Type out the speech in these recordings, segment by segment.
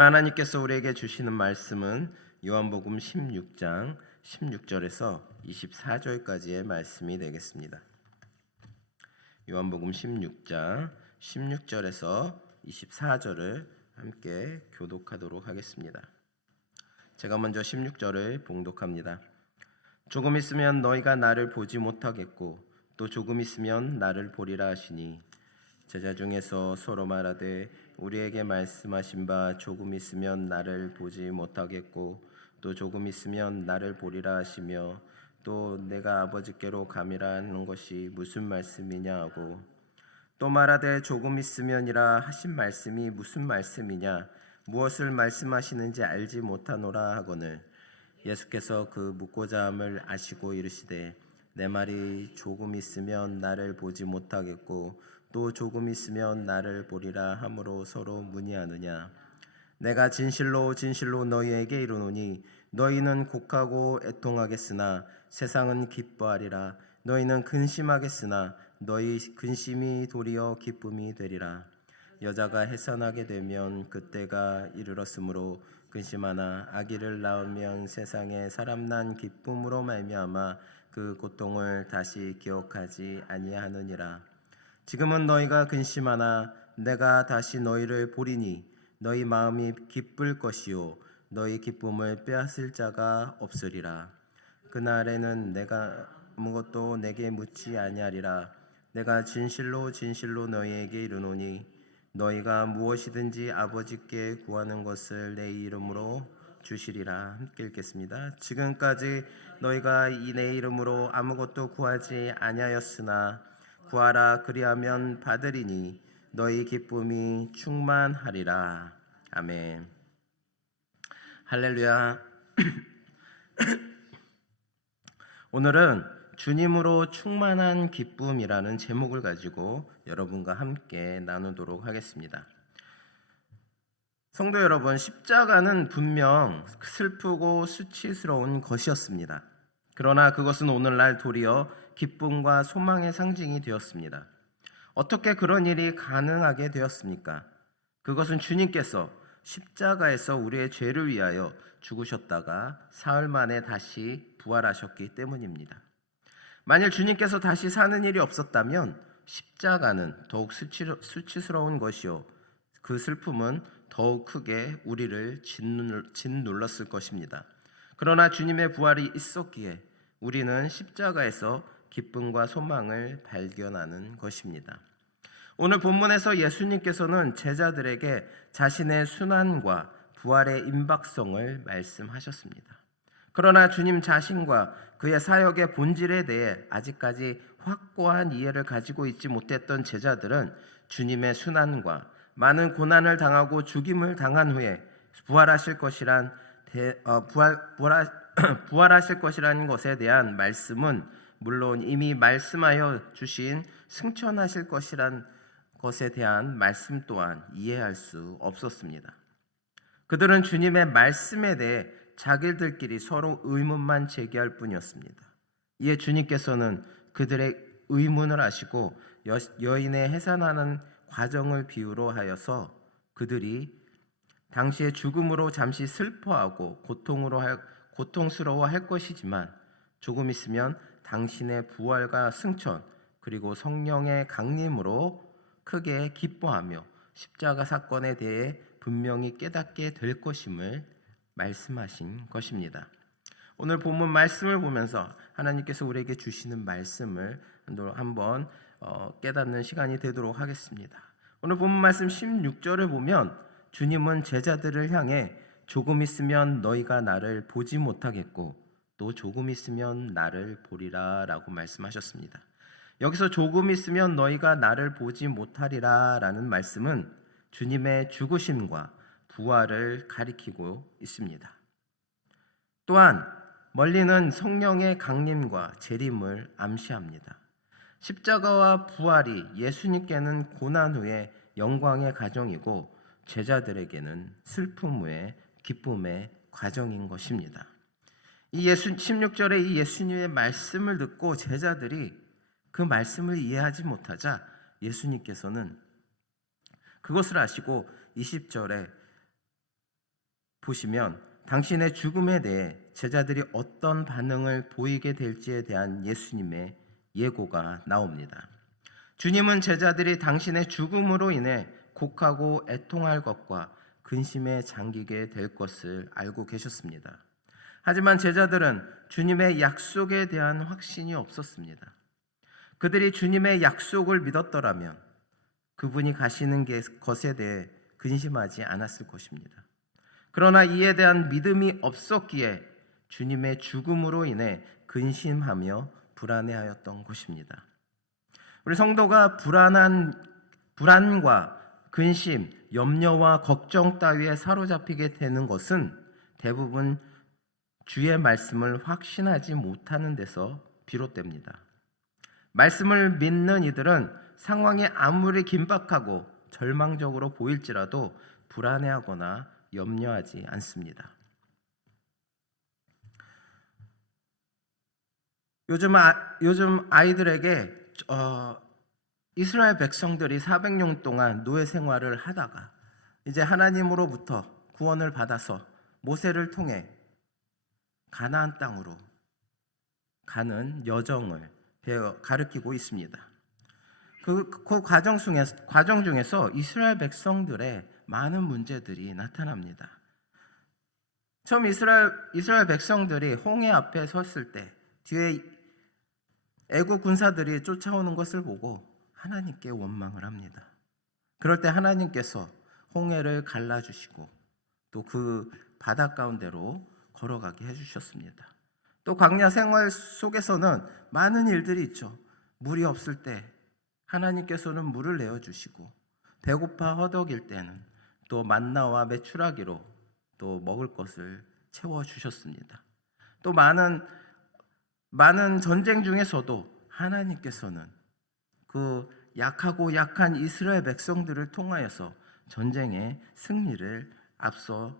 오늘 하나님께서 우리에게 주시는 말씀은 요한복음 16장 16절에서 24절까지의 말씀이 되겠습니다. 요한복음 16장 16절에서 24절을 함께 교독하도록 하겠습니다. 제가 먼저 16절을 봉독합니다. 조금 있으면 너희가 나를 보지 못하겠고 또 조금 있으면 나를 보리라 하시니 제자 중에서 서로 말하되 우리에게 말씀하신 바 조금 있으면 나를 보지 못하겠고 또 조금 있으면 나를 보리라 하시며 또 내가 아버지께로 감이라 하는 것이 무슨 말씀이냐 하고 또 말하되 조금 있으면이라 하신 말씀이 무슨 말씀이냐 무엇을 말씀하시는지 알지 못하노라 하거늘. 예수께서 그 묻고자 함을 아시고 이르시되 내 말이 조금 있으면 나를 보지 못하겠고 또 조금 있으면 나를 보리라 함으로 서로 문의하느냐. 내가 진실로 진실로 너희에게 이르노니 너희는 곡하고 애통하겠으나 세상은 기뻐하리라. 너희는 근심하겠으나 너희 근심이 도리어 기쁨이 되리라. 여자가 해산하게 되면 그때가 이르렀으므로 근심하나 아기를 낳으면 세상에 사람 난 기쁨으로 말미암아 그 고통을 다시 기억하지 아니하느니라 지금은 너희가 근심하나 내가 다시 너희를 보리니 너희 마음이 기쁠 것이요 너희 기쁨을 빼앗을 자가 없으리라. 그날에는 내가 아무것도 내게 묻지 아니하리라. 내가 진실로 진실로 너희에게 이르노니 너희가 무엇이든지 아버지께 구하는 것을 내 이름으로 주시리라. 함께 읽겠습니다. 지금까지 너희가 이 내 이름으로 아무것도 구하지 아니하였으나 구하라 그리하면 받으리니 너희 기쁨이 충만하리라. 아멘. 할렐루야. 오늘은 주님으로 충만한 기쁨이라는 제목을 가지고 여러분과 함께 나누도록 하겠습니다. 성도 여러분, 십자가는 분명 슬프고 수치스러운 것이었습니다. 그러나 그것은 오늘날 도리어 기쁨과 소망의 상징이 되었습니다. 어떻게 그런 일이 가능하게 되었습니까? 그것은 주님께서 십자가에서 우리의 죄를 위하여 죽으셨다가 사흘 만에 다시 부활하셨기 때문입니다. 만일 주님께서 다시 사는 일이 없었다면 십자가는 더욱 수치스러운 것이요. 그 슬픔은 더욱 크게 우리를 짓눌렀을 것입니다. 그러나 주님의 부활이 있었기에 우리는 십자가에서 기쁨과 소망을 발견하는 것입니다. 오늘 본문에서 예수님께서는 제자들에게 자신의 순환과 부활의 임박성을 말씀하셨습니다. 그러나 주님 자신과 그의 사역의 본질에 대해 아직까지 확고한 이해를 가지고 있지 못했던 제자들은 주님의 순환과 많은 고난을 당하고 죽임을 당한 후에 부활하실 것이란 대, 어, 부활, 부활, 부활하실 것이라는 것에 대한 말씀은 물론 이미 말씀하여 주신 승천하실 것이란 것에 대한 말씀 또한 이해할 수 없었습니다. 그들은 주님의 말씀에 대해 자기들끼리 서로 의문만 제기할 뿐이었습니다. 이에 주님께서는 그들의 의문을 아시고 여 인의 해산하는 과정을 비유로 하여서 그들이 당시의 죽음으로 잠시 슬퍼하고 고통으로 할, 고통스러워 할 것이지만 조금 있으면 당신의 부활과 승천 그리고 성령의 강림으로 크게 기뻐하며 십자가 사건에 대해 분명히 깨닫게 될 것임을 말씀하신 것입니다. 오늘 본문 말씀을 보면서 하나님께서 우리에게 주시는 말씀을 한번 어, 깨닫는 시간이 되도록 하겠습니다. 오늘 본문 말씀 16절을 보면 주님은 제자들을 향해 조금 있으면 너희가 나를 보지 못하겠고 또 조금 있으면 나를 보리라 라고 말씀하셨습니다. 여기서 조금 있으면 너희가 나를 보지 못하리라 라는 말씀은 주님의 죽으심과 부활을 가리키고 있습니다. 또한 멀리는 성령의 강림과 재림을 암시합니다. 십자가와 부활이 예수님께는 고난 후에 영광의 가정이고 제자들에게는 슬픔 후에 기쁨의 과정인 것입니다. 이 예수 16절의 이 예수님의 말씀을 듣고 제자들이 그 말씀을 이해하지 못하자 예수님께서는 그것을 아시고 20절에 보시면 당신의 죽음에 대해 제자들이 어떤 반응을 보이게 될지에 대한 예수님의 예고가 나옵니다. 주님은 제자들이 당신의 죽음으로 인해 곡하고 애통할 것과 근심에 잠기게 될 것을 알고 계셨습니다. 하지만 제자들은 주님의 약속에 대한 확신이 없었습니다. 그들이 주님의 약속을 믿었더라면 그분이 가시는 게- 것에 대해 근심하지 않았을 것입니다. 그러나 이에 대한 믿음이 없었기에 주님의 죽음으로 인해 근심하며 불안해하였던 것입니다. 우리 성도가 불안한 불안과 근심, 염려와 걱정 따위에 사로잡히게 되는 것은 대부분 주의 말씀을 확신하지 못하는 데서 비롯됩니다. 말씀을 믿는 이들은 상황이 아무리 긴박하고 절망적으로 보일지라도 불안해하거나 염려하지 않습니다. 요즘 아, 요즘 아이들에게 어, 이스라엘 백성들이 400년 동안 노예 생활을 하다가 이제 하나님으로부터 구원을 받아서 모세를 통해 가나안 땅으로 가는 여정을 배워 가르치고 있습니다. 그, 그 과정 중에서, 과정 중에서 이스라엘 백성들의 많은 문제들이 나타납니다. 처음 이스라엘 이스라엘 백성들이 홍해 앞에 섰을 때 뒤에 애국 군사들이 쫓아오는 것을 보고 하나님께 원망을 합니다. 그럴 때 하나님께서 홍해를 갈라 주시고 또 그 바다 가운데로 걸어가게 해 주셨습니다. 또 광야 생활 속에서는 많은 일들이 있죠. 물이 없을 때 하나님께서는 물을 내어 주시고 배고파 허덕일 때는 또 만나와 메추라기로 또 먹을 것을 채워 주셨습니다. 또 많은 많은 전쟁 중에서도 하나님께서는 그 약하고 약한 이스라엘 백성들을 통하여서 전쟁의 승리를 앞서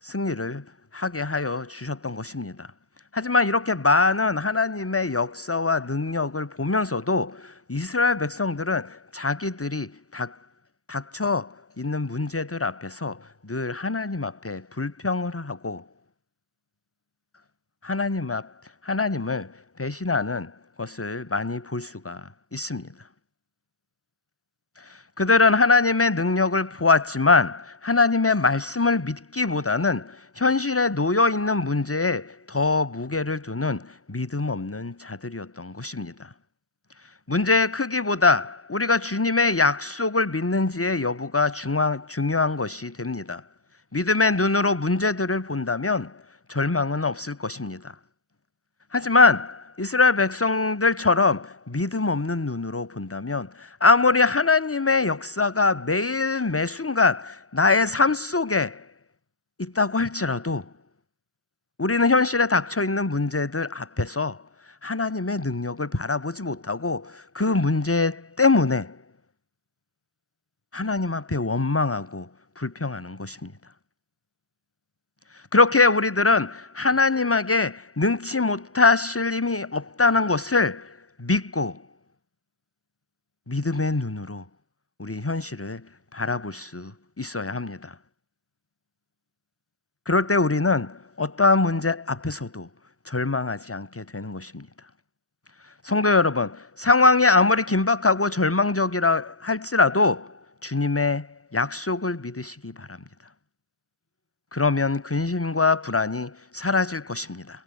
승리를 하게 하여 주셨던 것입니다. 하지만 이렇게 많은 하나님의 역사와 능력을 보면서도 이스라엘 백성들은 자기들이 닥, 닥쳐 있는 문제들 앞에서 늘 하나님 앞에 불평을 하고 하나님 앞 하나님을 배신하는 것을 많이 볼 수가 있습니다. 그들은 하나님의 능력을 보았지만 하나님의 말씀을 믿기보다는 현실에 놓여 있는 문제에 더 무게를 두는 믿음 없는 자들이었던 것입니다. 문제의 크기보다 우리가 주님의 약속을 믿는지의 여부가 중요한, 것이 됩니다. 믿음의 눈으로 문제들을 본다면 절망은 없을 것입니다. 하지만 이스라엘 백성들처럼 믿음 없는 눈으로 본다면 아무리 하나님의 역사가 매일 매 순간 나의 삶 속에 있다고 할지라도 우리는 현실에 닥쳐 있는 문제들 앞에서 하나님의 능력을 바라보지 못하고 그 문제 때문에 하나님 앞에 원망하고 불평하는 것입니다. 그렇게 우리들은 하나님에게 능치 못하실 힘이 없다는 것을 믿고 믿음의 눈으로 우리 현실을 바라볼 수 있어야 합니다. 그럴 때 우리는 어떠한 문제 앞에서도 절망하지 않게 되는 것입니다. 성도 여러분, 상황이 아무리 긴박하고 절망적이라 할지라도 주님의 약속을 믿으시기 바랍니다. 그러면 근심과 불안이 사라질 것입니다.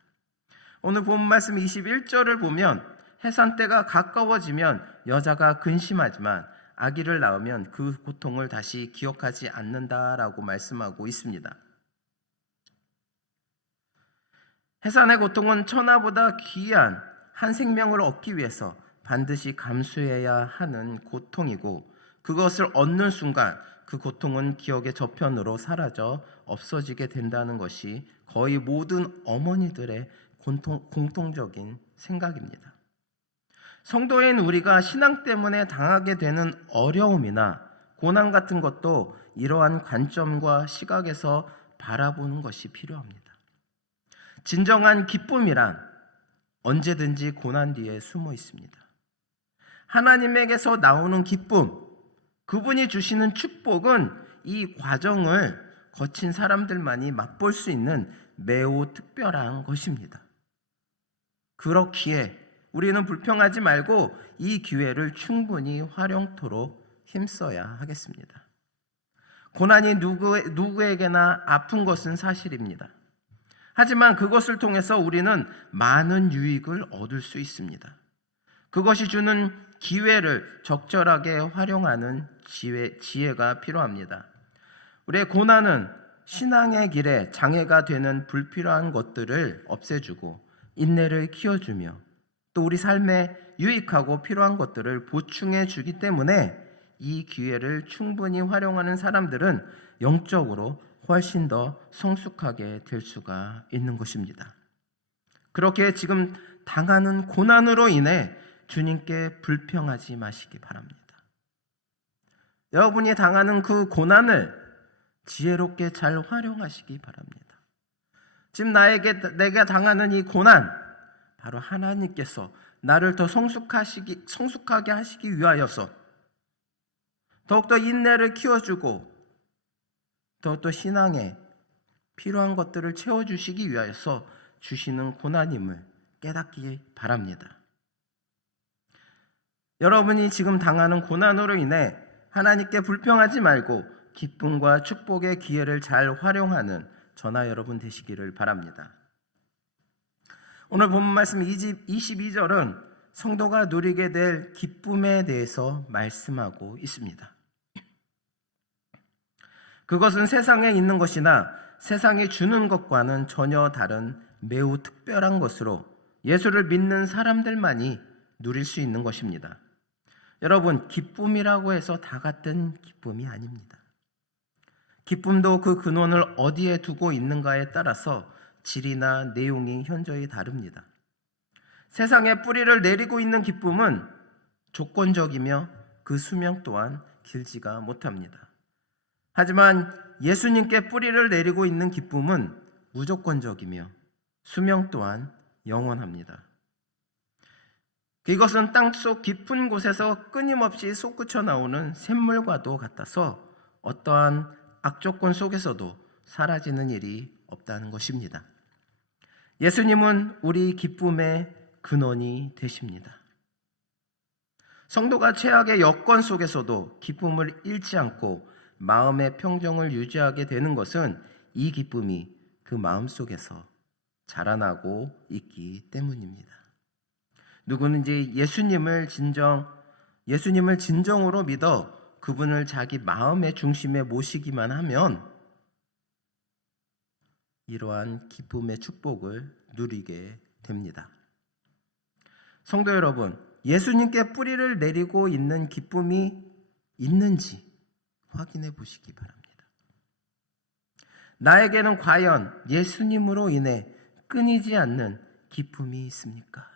오늘 본 말씀 21절을 보면 해산 때가 가까워지면 여자가 근심하지만 아기를 낳으면 그 고통을 다시 기억하지 않는다라고 말씀하고 있습니다. 해산의 고통은 천하보다 귀한 한 생명을 얻기 위해서 반드시 감수해야 하는 고통이고 그것을 얻는 순간 그 고통은 기억의 저편으로 사라져 없어지게 된다는 것이 거의 모든 어머니들의 공통, 공통 적인 생각입니다. 성도인 우리가 신앙 때문에 당하게 되는 어려움이나 고난 같은 것도 이러한 관점과 시각에서 바라보는 것이 필요합니다. 진정한 기쁨이란 언제든지 고난 뒤에 숨어 있습니다. 하나님에게서 나오는 기쁨, 그분이 주시는 축복은 이 과정을 거친 사람들만이 맛볼 수 있는 매우 특별한 것입니다. 그렇기에 우리는 불평하지 말고 이 기회를 충분히 활용토록 힘써야 하겠습니다. 고난이 누구, 누구에게나 아픈 것은 사실입니다. 하지만 그것을 통해서 우리는 많은 유익을 얻을 수 있습니다. 그것이 주는 기회를 적절하게 활용하는 지혜, 지혜가 필요합니다. 우리의 고난은 신앙의 길에 장애가 되는 불필요한 것들을 없애주고 인내를 키워주며 또 우리 삶에 유익하고 필요한 것들을 보충해 주기 때문에 이 기회를 충분히 활용하는 사람들은 영적으로 훨씬 더 성숙하게 될 수가 있는 것입니다. 그렇게 지금 당하는 고난으로 인해 주님께 불평하지 마시기 바랍니다. 여러분이 당하는 그 고난을 지혜롭게 잘 활용하시기 바랍니다. 지금 나에게 내가 당하는 이 고난 바로 하나님께서 나를 더 성숙하시기 성숙하게 하시기 위하여서 더욱더 인내를 키워주고 더욱더 신앙에 필요한 것들을 채워주시기 위하여서 주시는 고난임을 깨닫기 바랍니다. 여러분이 지금 당하는 고난으로 인해 하나님께 불평하지 말고 기쁨과 축복의 기회를 잘 활용하는 저나 여러분 되시기를 바랍니다. 오늘 본문 말씀 22절은 성도가 누리게 될 기쁨에 대해서 말씀하고 있습니다. 그것은 세상에 있는 것이나 세상이 주는 것과는 전혀 다른 매우 특별한 것으로 예수를 믿는 사람들만이 누릴 수 있는 것입니다. 여러분, 기쁨이라고 해서 다 같은 기쁨이 아닙니다. 기쁨도 그 근원을 어디에 두고 있는가에 따라서 질이나 내용이 현저히 다릅니다. 세상에 뿌리를 내리고 있는 기쁨은 조건적이며 그 수명 또한 길지가 못합니다. 하지만 예수님께 뿌리를 내리고 있는 기쁨은 무조건적이며 수명 또한 영원합니다. 이것은 땅속 깊은 곳에서 끊임없이 솟구쳐 나오는 샘물과도 같아서 어떠한 악조건 속에서도 사라지는 일이 없다는 것입니다. 예수님은 우리 기쁨의 근원이 되십니다. 성도가 최악의 여건 속에서도 기쁨을 잃지 않고 마음의 평정을 유지하게 되는 것은 이 기쁨이 그 마음 속에서 자라나고 있기 때문입니다. 누구든지 예수님을 진정 예수님을 진정으로 믿어 그분을 자기 마음의 중심에 모시기만 하면 이러한 기쁨의 축복을 누리게 됩니다. 성도 여러분, 예수님께 뿌리를 내리고 있는 기쁨이 있는지 확인해 보시기 바랍니다. 나에게는 과연 예수님으로 인해 끊이지 않는 기쁨이 있습니까?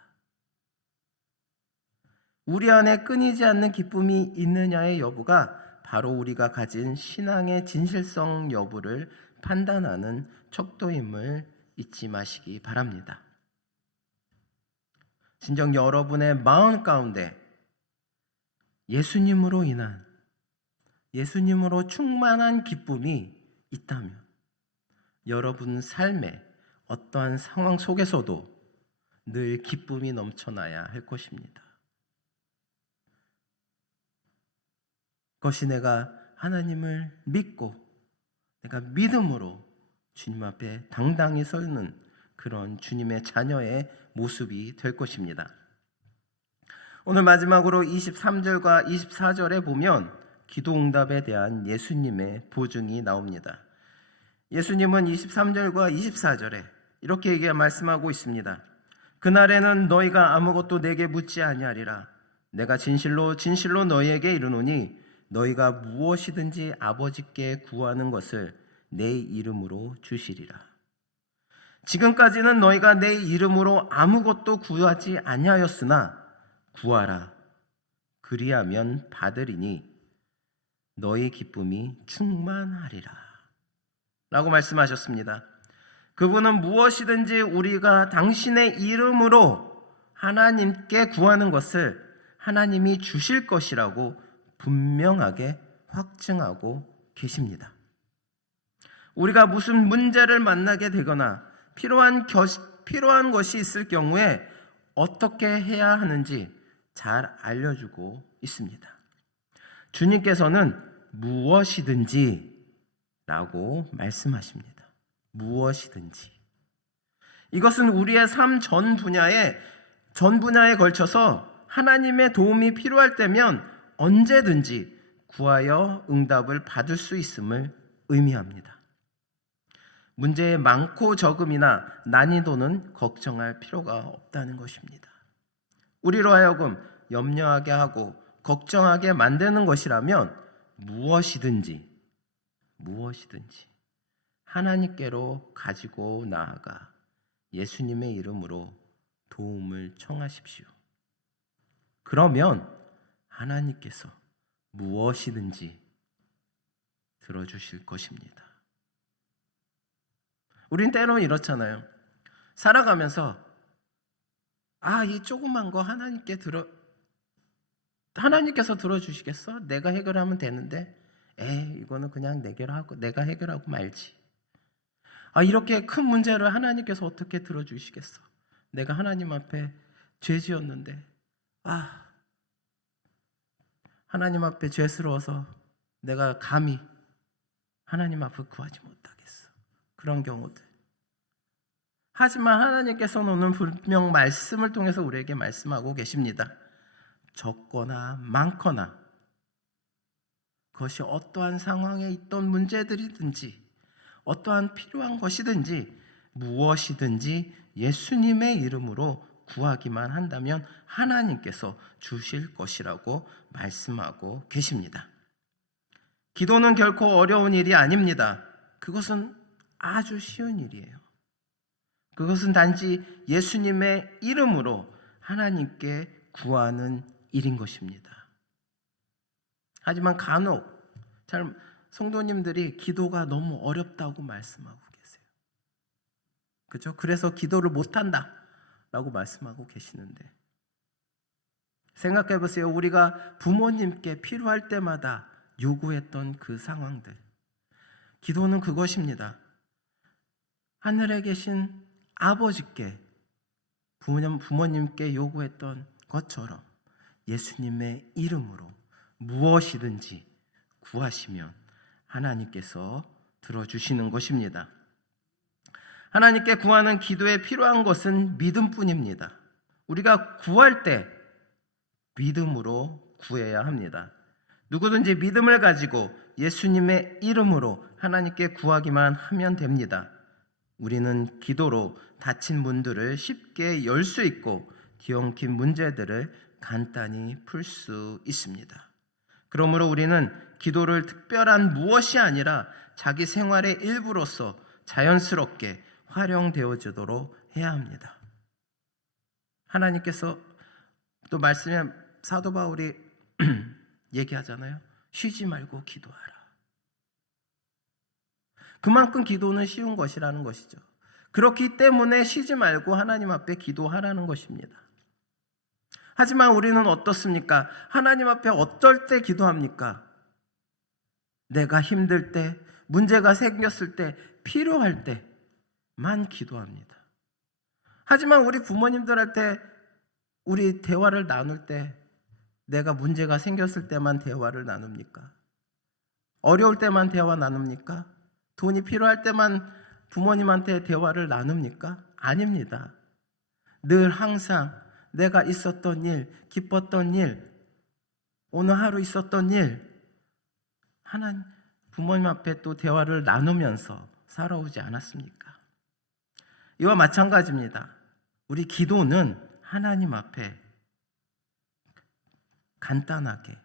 우리 안에 끊이지 않는 기쁨이 있느냐의 여부가 바로 우리가 가진 신앙의 진실성 여부를 판단하는 척도임을 잊지 마시기 바랍니다. 진정 여러분의 마음 가운데 예수님으로 인한 예수님으로 충만한 기쁨이 있다면 여러분 삶의 어떠한 상황 속에서도 늘 기쁨이 넘쳐나야 할 것입니다. 그것이 내가 하나님을 믿고 내가 믿음으로 주님 앞에 당당히 서는 그런 주님의 자녀의 모습이 될 것입니다. 오늘 마지막으로 23절과 24절에 보면 기도 응답에 대한 예수님의 보증이 나옵니다. 예수님은 23절과 24절에 이렇게 얘기 말씀하고 있습니다. 그날에는 너희가 아무것도 내게 묻지 아니하리라. 내가 진실로 진실로 너희에게 이르노니 너희가 무엇이든지 아버지께 구하는 것을 내 이름으로 주시리라. 지금까지는 너희가 내 이름으로 아무것도 구하지 아니하였으나 구하라. 그리하면 받으리니 너희 기쁨이 충만하리라. 라고 말씀하셨습니다. 그분은 무엇이든지 우리가 당신의 이름으로 하나님께 구하는 것을 하나님이 주실 것이라고 분명하게 확증하고 계십니다. 우리가 무슨 문제를 만나게 되거나 필요한 겨, 필요한 것이 있을 경우에 어떻게 해야 하는지 잘 알려주고 있습니다. 주님께서는 무엇이든지 라고 말씀하십니다. 무엇이든지. 이것은 우리의 삶 전 분야에 전 분야에 걸쳐서 하나님의 도움이 필요할 때면 언제든지 구하여 응답을 받을 수 있음을 의미합니다. 문제의 많고 적음이나 난이도는 걱정할 필요가 없다는 것입니다. 우리로 하여금 염려하게 하고 걱정하게 만드는 것이라면 무엇이든지 무엇이든지 하나님께로 가지고 나아가 예수님의 이름으로 도움을 청하십시오. 그러면 하나님께서 무엇이든지 들어주실 것입니다. 우린 때로는 이렇잖아요. 살아가면서 아, 이 조그만 거 하나님께 들어 하나님께서 들어주시겠어? 내가 해결하면 되는데, 에 이거는 그냥 내결하고 내가 해결하고 말지. 아, 이렇게 큰 문제를 하나님께서 어떻게 들어주시겠어? 내가 하나님 앞에 죄 지었는데, 아, 하나님 앞에 죄스러워서 내가 감히 하나님 앞에 구하지 못하겠어. 그런 경우들. 하지만 하나님께서는 분명 말씀을 통해서 우리에게 말씀하고 계십니다. 적거나 많거나 그것이 어떠한 상황에 있던 문제들이든지 어떠한 필요한 것이든지 무엇이든지 예수님의 이름으로 구하기만 한다면 하나님께서 주실 것이라고 말씀하고 계십니다. 기도는 결코 어려운 일이 아닙니다. 그것은 아주 쉬운 일이에요. 그것은 단지 예수님의 이름으로 하나님께 구하는 일인 것입니다. 하지만 간혹 잘 성도님들이 기도가 너무 어렵다고 말씀하고 계세요. 그죠? 그래서 기도를 못 한다 라고 말씀하고 계시는데 생각해 보세요. 우리가 부모님께 필요할 때마다 요구했던 그 상황들. 기도는 그것입니다. 하늘에 계신 아버지께 부모님, 부모님께 요구했던 것처럼 예수님의 이름으로 무엇이든지 구하시면 하나님께서 들어주시는 것입니다. 하나님께 구하는 기도에 필요한 것은 믿음뿐입니다. 우리가 구할 때 믿음으로 구해야 합니다. 누구든지 믿음을 가지고 예수님의 이름으로 하나님께 구하기만 하면 됩니다. 우리는 기도로 닫힌 문들을 쉽게 열 수 있고 뒤엉킨 문제들을 간단히 풀 수 있습니다. 그러므로 우리는 기도를 특별한 무엇이 아니라 자기 생활의 일부로서 자연스럽게 활용되어지도록 해야 합니다. 하나님께서 또 말씀에 사도 바울이 얘기하잖아요. 쉬지 말고 기도하라. 그만큼 기도는 쉬운 것이라는 것이죠. 그렇기 때문에 쉬지 말고 하나님 앞에 기도하라는 것입니다. 하지만 우리는 어떻습니까? 하나님 앞에 어떨 때 기도합니까? 내가 힘들 때, 문제가 생겼을 때, 필요할 때 만 기도합니다. 하지만 우리 부모님들한테 우리 대화를 나눌 때 내가 문제가 생겼을 때만 대화를 나눕니까? 어려울 때만 대화 나눕니까? 돈이 필요할 때만 부모님한테 대화를 나눕니까? 아닙니다. 늘 항상 내가 있었던 일, 기뻤던 일, 오늘 하루 있었던 일, 하나님, 부모님 앞에 또 대화를 나누면서 살아오지 않았습니까? 이와 마찬가지입니다. 우리 기도는 하나님 앞에 간단하게,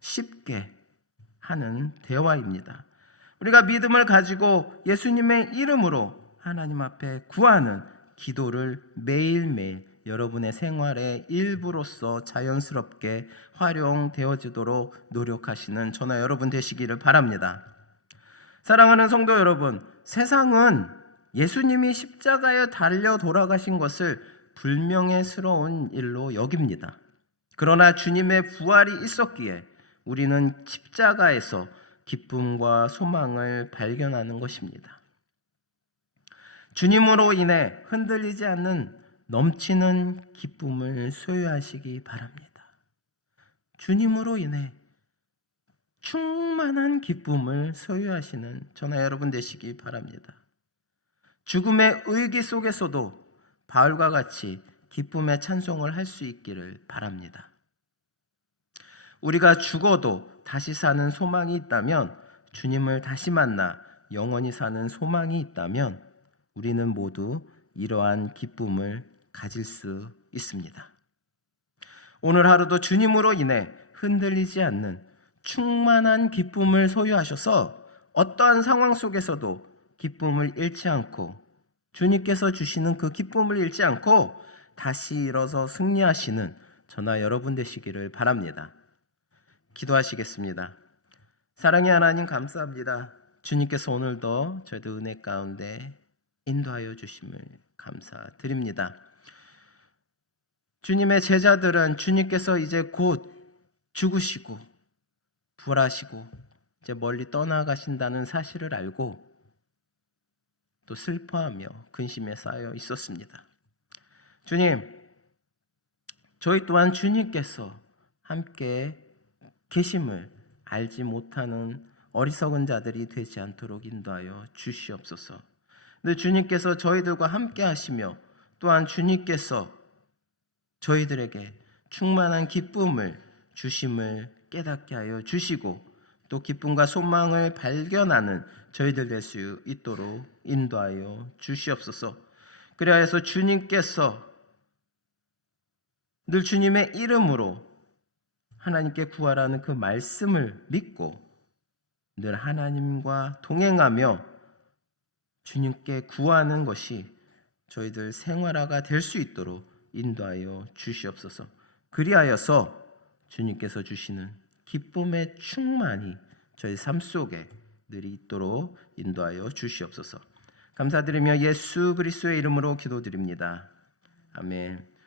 쉽게 하는 대화입니다. 우리가 믿음을 가지고 예수님의 이름으로 하나님 앞에 구하는 기도를 매일매일 여러분의 생활의 일부로서 자연스럽게 활용되어지도록 노력하시는 저나 여러분 되시기를 바랍니다. 사랑하는 성도 여러분, 세상은 예수님이 십자가에 달려 돌아가신 것을 불명예스러운 일로 여깁니다. 그러나 주님의 부활이 있었기에 우리는 십자가에서 기쁨과 소망을 발견하는 것입니다. 주님으로 인해 흔들리지 않는 넘치는 기쁨을 소유하시기 바랍니다. 주님으로 인해 충만한 기쁨을 소유하시는 저나 여러분 되시기 바랍니다. 죽음의 의기 속에서도 바울과 같이 기쁨의 찬송을 할 수 있기를 바랍니다. 우리가 죽어도 다시 사는 소망이 있다면 주님을 다시 만나 영원히 사는 소망이 있다면 우리는 모두 이러한 기쁨을 가질 수 있습니다. 오늘 하루도 주님으로 인해 흔들리지 않는 충만한 기쁨을 소유하셔서 어떠한 상황 속에서도 기쁨을 잃지 않고 주님께서 주시는 그 기쁨을 잃지 않고 다시 일어서 승리하시는 저나 여러분 되시기를 바랍니다. 기도하시겠습니다. 사랑의 하나님 감사합니다. 주님께서 오늘도 저희들 은혜 가운데 인도하여 주심을 감사드립니다. 주님의 제자들은 주님께서 이제 곧 죽으시고 부활하시고 이제 멀리 떠나가신다는 사실을 알고 또 슬퍼하며 근심에 쌓여 있었습니다. 주님, 저희 또한 주님께서 함께 계심을 알지 못하는 어리석은 자들이 되지 않도록 인도하여 주시옵소서. 근데 주님께서 저희들과 함께 하시며 또한 주님께서 저희들에게 충만한 기쁨을 주심을 깨닫게 하여 주시고 또 기쁨과 소망을 발견하는 저희들 될 수 있도록 인도하여 주시옵소서. 그리하여서 주님께서 늘 주님의 이름으로 하나님께 구하라는 그 말씀을 믿고 늘 하나님과 동행하며 주님께 구하는 것이 저희들 생활화가 될 수 있도록 인도하여 주시옵소서. 그리하여서 주님께서 주시는 기쁨의 충만이 저희 삶 속에 늘 있도록 인도하여 주시옵소서. 감사드리며 예수 그리스도의 이름으로 기도드립니다. 아멘.